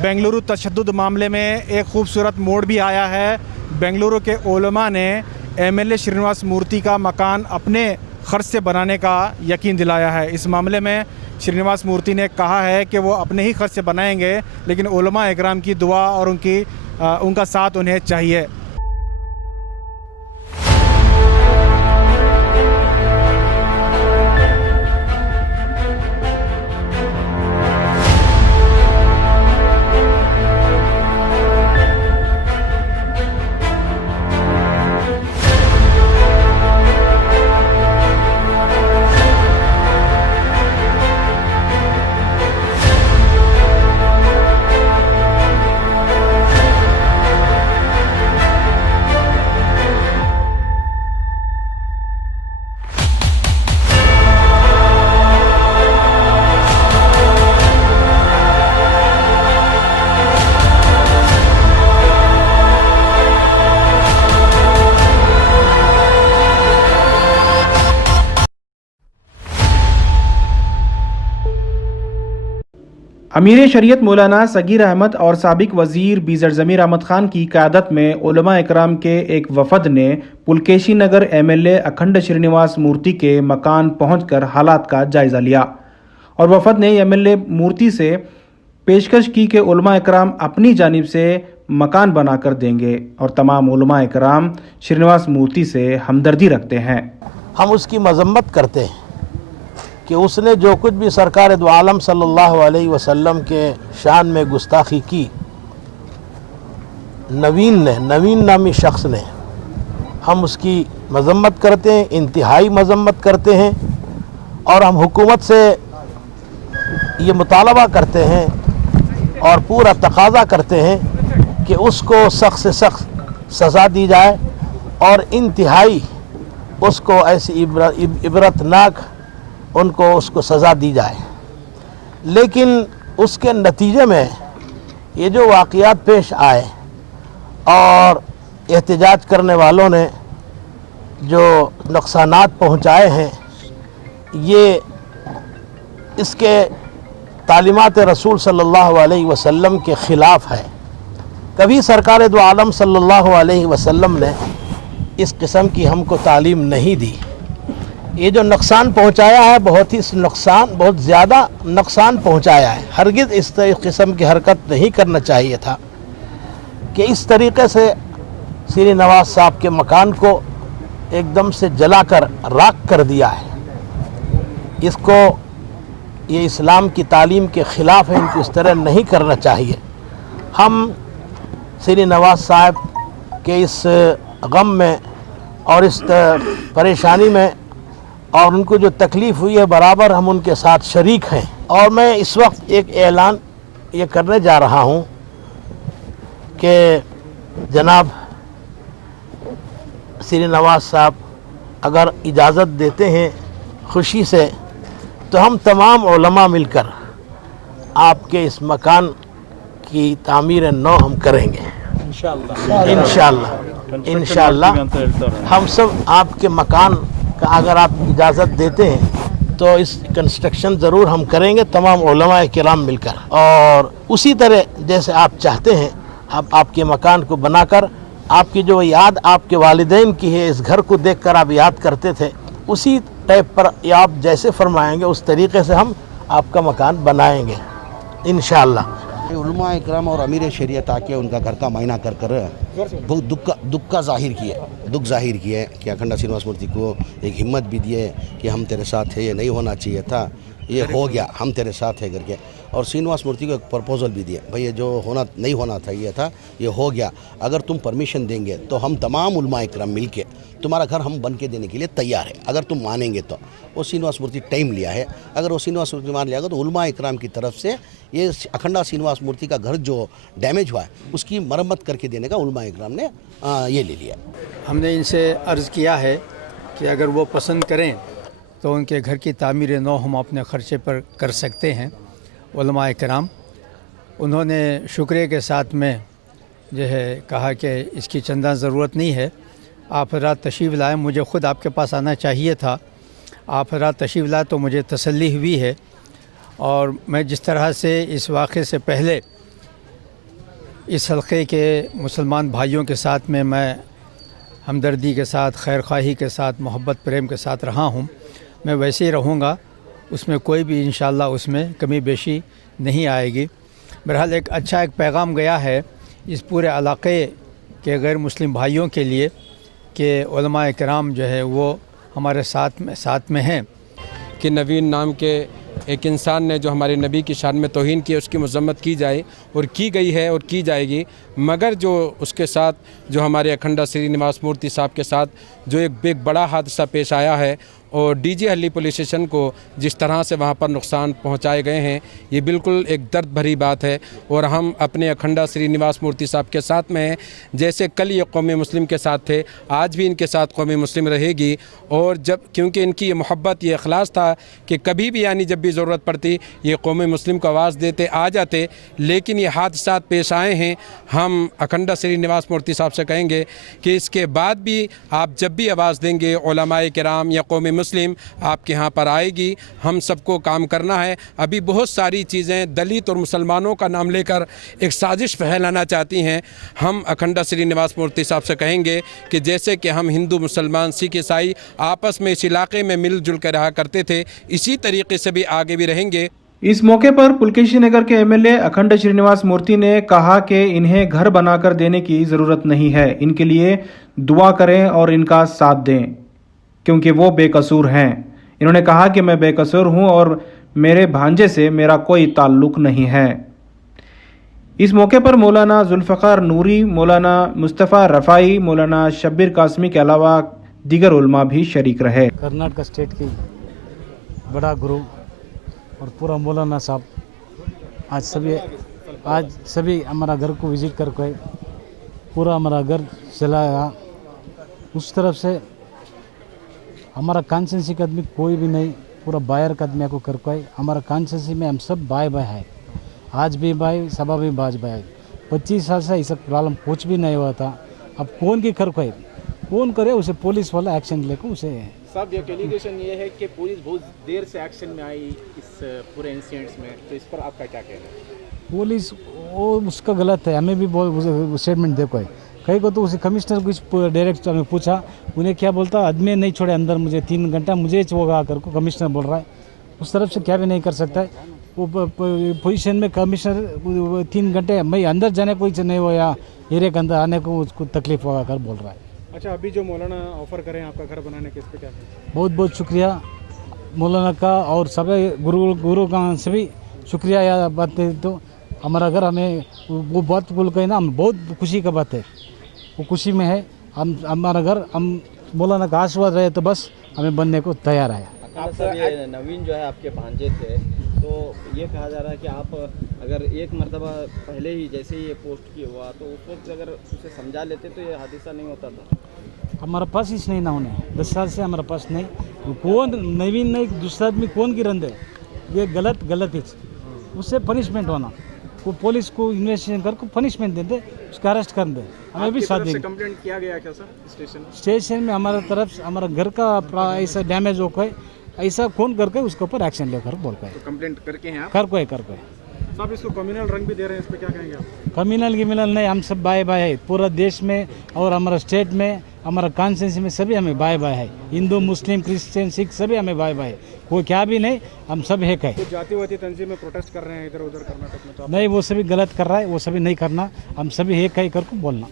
बेंगलुरु तशद्दुद मामले में एक खूबसूरत मोड़ भी आया है। बेंगलुरु के उलमा ने एमएलए श्रीनिवास मूर्ति का मकान अपने खर्च से बनाने का यकीन दिलाया है। इस मामले में श्रीनिवास मूर्ति ने कहा है कि वो अपने ही खर्च से बनाएंगे, लेकिन उलमा इकराम की दुआ और उनका साथ उन्हें चाहिए। अमीर शरीयत मौलाना सगीर अहमद और साबिक वज़ीर बीज़र ज़मीर अहमद ख़ान की क़यादत में उलमा इकराम के एक वफ़द ने पुलकेशी नगर एमएलए अखंड श्रीनिवास मूर्ति के मकान पहुंचकर हालात का जायज़ा लिया और वफ़द ने एमएलए मूर्ति से पेशकश की कि उलमा इकराम अपनी जानिब से मकान बनाकर देंगे और तमाम उलमा इकराम श्रीनिवास मूर्ति से हमदर्दी रखते हैं। हम उसकी मजम्मत करते हैं कि उसने जो कुछ भी सरकार दो आलम सल्लल्लाहु अलैहि वसल्लम के शान में गुस्ताखी की, नवीन नामी शख्स ने, हम उसकी मजम्मत करते हैं, इंतहाई मजम्मत करते हैं। और हम हुकूमत से ये मुतालबा करते हैं और पूरा तकाज़ा करते हैं कि उसको सख्त से सख्त सज़ा दी जाए और इंतहाई उसको ऐसी इबरतनाक उसको सज़ा दी जाए। लेकिन उसके नतीजे में ये जो वाक़यात पेश आए और एहतजाज करने वालों ने जो नुक़सानात पहुँचाए हैं, ये इसके तालीमात रसूल सल्लल्लाहु अलैहि वसल्लम के ख़िलाफ़ है। कभी सरकार दो आलम सल्लल्लाहु अलैहि वसल्लम ने इस किस्म की हमको तालीम नहीं दी। ये जो नुकसान पहुंचाया है, बहुत ज़्यादा नुकसान पहुंचाया है। हरगिज़ इस किस्म की हरकत नहीं करना चाहिए था कि इस तरीक़े से श्री नवाज साहब के मकान को एकदम से जलाकर राख कर दिया है। ये इस्लाम की तालीम के ख़िलाफ़ है, इनको इस तरह नहीं करना चाहिए। हम श्री नवाज साहब के इस गम में और इस परेशानी में और उनको जो तकलीफ़ हुई है, बराबर हम उनके साथ शरीक हैं। और मैं इस वक्त एक ऐलान ये करने जा रहा हूँ कि जनाब श्री नवाज साहब अगर इजाज़त देते हैं खुशी से, तो हम तमाम उलमा मिलकर आपके इस मकान की तामीर नौ हम करेंगे इंशाअल्लाह। हम सब आपके मकान का अगर आप इजाज़त देते हैं तो इस कंस्ट्रक्शन ज़रूर हम करेंगे, तमाम उलमा किराम मिलकर। और उसी तरह जैसे आप चाहते हैं, आपके मकान को बनाकर आपकी जो याद आपके वालिदैन की है, इस घर को देखकर आप याद करते थे, उसी टाइप पर आप जैसे फरमाएंगे उस तरीक़े से हम आपका मकान बनाएंगे इंशाअल्लाह। उलमा इकराम और अमीर शरीयत आके उनका घर का मायना कर बहुत दुख जाहिर किया कि अखंड श्रीनिवास मूर्ति को एक हिम्मत भी दिए कि हम तेरे साथ है, ये नहीं होना चाहिए था, ये हो गया, हम तेरे साथ है करके। और श्रीनिवास मूर्ति को एक प्रपोजल भी दिया, भाई ये जो नहीं होना था, ये था, ये हो गया, अगर तुम परमिशन देंगे तो हम तमाम उलमा इकराम मिल के तुम्हारा घर हम बन के देने के लिए तैयार है, अगर तुम मानेंगे तो। वो श्रीनिवास मूर्ति टाइम लिया है, अगर वो श्रीनिवास मूर्ति मान लिया तो उलमा इकराम की तरफ से ये अखंडा श्रीनिवास मूर्ति का घर जो डैमेज हुआ है उसकी मरम्मत करके देने का उलमा इकराम ने ये ले लिया। हमने इनसे अर्ज़ किया है कि अगर वो पसंद करें तो उनके घर की तामीर नौ हम अपने ख़र्चे पर कर सकते हैं। उलमा इकराम उन्होंने शुक्रिया के साथ में जो है कहा कि इसकी चंदा ज़रूरत नहीं है, आप हज़रात तशरीफ़ लाए, मुझे ख़ुद आपके पास आना चाहिए था, आप हज़रात तशरीफ़ लाए तो मुझे तसल्ली हुई है। और मैं जिस तरह से इस वाक़े से पहले इस हल्के के मुसलमान भाइयों के साथ में मैं हमदर्दी के साथ, खैर ख्वाही के साथ, मोहब्बत प्रेम के साथ रहा हूँ। मैं वैसे ही रहूँगा, उसमें कोई भी इंशाअल्लाह उसमें कमी बेशी नहीं आएगी। बहरहाल एक अच्छा एक पैगाम गया है इस पूरे इलाक़े के गैर मुस्लिम भाइयों के लिए कि उलमाए किराम जो है वो हमारे साथ में हैं। कि नवीन नाम के एक इंसान ने जो हमारे नबी की शान में तौहीन की, उसकी मज़म्मत की जाए और की गई है और की जाएगी, मगर जो उसके साथ जो हमारे अखंडा श्रीनिवास मूर्ति साहब के साथ जो एक बड़ा हादसा पेश आया है और डीजे हल्ली पुलिस स्टेशन को जिस तरह से वहाँ पर नुकसान पहुँचाए गए हैं, ये बिल्कुल एक दर्द भरी बात है। और हम अपने अखंडा श्रीनिवास मूर्ति साहब के साथ में हैं। जैसे कल ये कौम मुस्लिम के साथ थे, आज भी इनके साथ कौम मुस्लिम रहेगी। और जब क्योंकि इनकी ये मोहब्बत, ये अखलास था कि कभी भी यानी जब भी ज़रूरत पड़ती ये कौम मुस्लिम को आवाज़ देते आ जाते। लेकिन ये हादसात पेश आए हैं, हम अखंडा श्रीनिवास मूर्ति साहब से कहेंगे कि इसके बाद भी आप जब भी आवाज़ देंगे, उलमाए किराम या कौम मुस्लिम आपके यहाँ पर आएगी। हम सबको काम करना है। अभी बहुत सारी चीज़ें दलित और मुसलमानों का नाम लेकर एक साजिश फैलाना चाहती हैं। हम अखंडा श्रीनिवास मूर्ति साहब से कहेंगे कि जैसे कि हम हिंदू, मुसलमान, सिख, ईसाई आपस में इस इलाके में मिलजुल कर रहा करते थे, इसी तरीके से भी आगे भी रहेंगे। इस मौके पर पुलकेशी नगर के एमएलए अखंड श्रीनिवास मूर्ति ने कहा कि इन्हें घर बनाकर देने की ज़रूरत नहीं है, इनके लिए दुआ करें और इनका साथ दें क्योंकि वो बेकसूर हैं। इन्होंने कहा कि मैं बेकसूर हूं और मेरे भांजे से मेरा कोई ताल्लुक़ नहीं है। इस मौके पर मौलाना जुल्फ़कार नूरी, मौलाना मुस्तफ़ा रफ़ाई, मौलाना शब्बीर कासमी के अलावा दीगर उलमा भी शरीक रहे। कर्नाटक स्टेट की बड़ा गुरु और पूरा मौलाना साहब आज सभी हमारा घर को विज़िट करके पूरा हमारा घर चलाया। उस तरफ से हमारा कॉन्स्टिट्यूंसी का आदमी कोई भी नहीं, पूरा बाहर का आदमी को करके हमारा कॉन्स्टिट्यूंसी में हम सब भाई है। आज भी भाई, सभा भी भाई। 25 साल से ऐसा प्रॉब्लम कुछ भी नहीं हुआ था। अब कौन की कर कौन करे, उसे पुलिस वाला एक्शन लेकर उसे। सब एक एलिगेशन ये है कि पुलिस बहुत देर से एक्शन में आई इस पूरे इंसिडेंट्स में, तो इस पर आपका क्या कहना है? पुलिस वो उसका गलत है। हमें भी बहुत स्टेटमेंट देखो है कहीं को तो उसे कमिश्नर कुछ डायरेक्ट हमें पूछा, उन्हें क्या बोलता, आदमी नहीं छोड़े अंदर, मुझे 3 घंटा मुझे होगा कर को कमिश्नर बोल रहा है। उस तरफ से क्या भी नहीं कर सकता है वो पोजीशन में। कमिश्नर 3 घंटे मैं अंदर जाने कोई नहीं हुआ या एरिया के अंदर आने को उसको तकलीफ होगा कर बोल रहा है। अच्छा, अभी जो मौलाना ऑफर करें आपका घर बनाने के, इस पर क्या कहें? बहुत बहुत शुक्रिया मौलाना का और सभी गुरु का सभी शुक्रिया। या बात तो हमारा घर हमें वो बात बोल के ना, हम बहुत खुशी का बात है, वो खुशी में है। हम हमारा घर हम मौलाना का आशीर्वाद रहे तो बस हमें बनने को तैयार है। आप सर ये नवीन जो है आपके भांजे थे, तो ये कहा जा रहा है कि आप अगर एक मरतबा पहले ही जैसे ही ये पोस्ट किया हुआ तो उस वक्त अगर उसे समझा लेते तो ये हादसा नहीं होता था। हमारा पास इस नहीं ना होने 10 साल से हमारा पास नहीं। कौन नवीन नहीं, दूसरा आदमी कौन की रंदे, ये गलत ही उससे पनिशमेंट होना। वो पुलिस को इन्वेस्टिगेशन कर को पनिशमेंट दे दे, उसका अरेस्ट कर दे। हमें भी साथ देंगे। कंप्लेंट किया गया क्या सर स्टेशन में? हमारा तरफ से हमारा घर का ऐसा डैमेज हो गए, ऐसा कौन करके उसके ऊपर एक्शन लेकर बोल पाए। तो कंप्लेंट करके हैं आप? कर कोई साहब, इसको कम्युनल रंग भी दे रहे हैं, इस पे क्या कहेंगे आप? कम्युनल की मिलल नहीं, हम सब भाई है। पूरा देश में और हमारा स्टेट में, हमारा कॉन्स्टिट्यूंसी में सभी हमें भाई है। हिंदू, मुस्लिम, क्रिश्चियन, सिख सभी हमें भाई है। कोई क्या भी नहीं, हम सब एक है। तो जातिवादी तंजीम में प्रोटेस्ट कर रहे हैं इधर उधर कर्नाटक में, तो नहीं, वो सभी गलत कर रहा है, वो सभी नहीं करना। हम सभी एक है करके बोलना।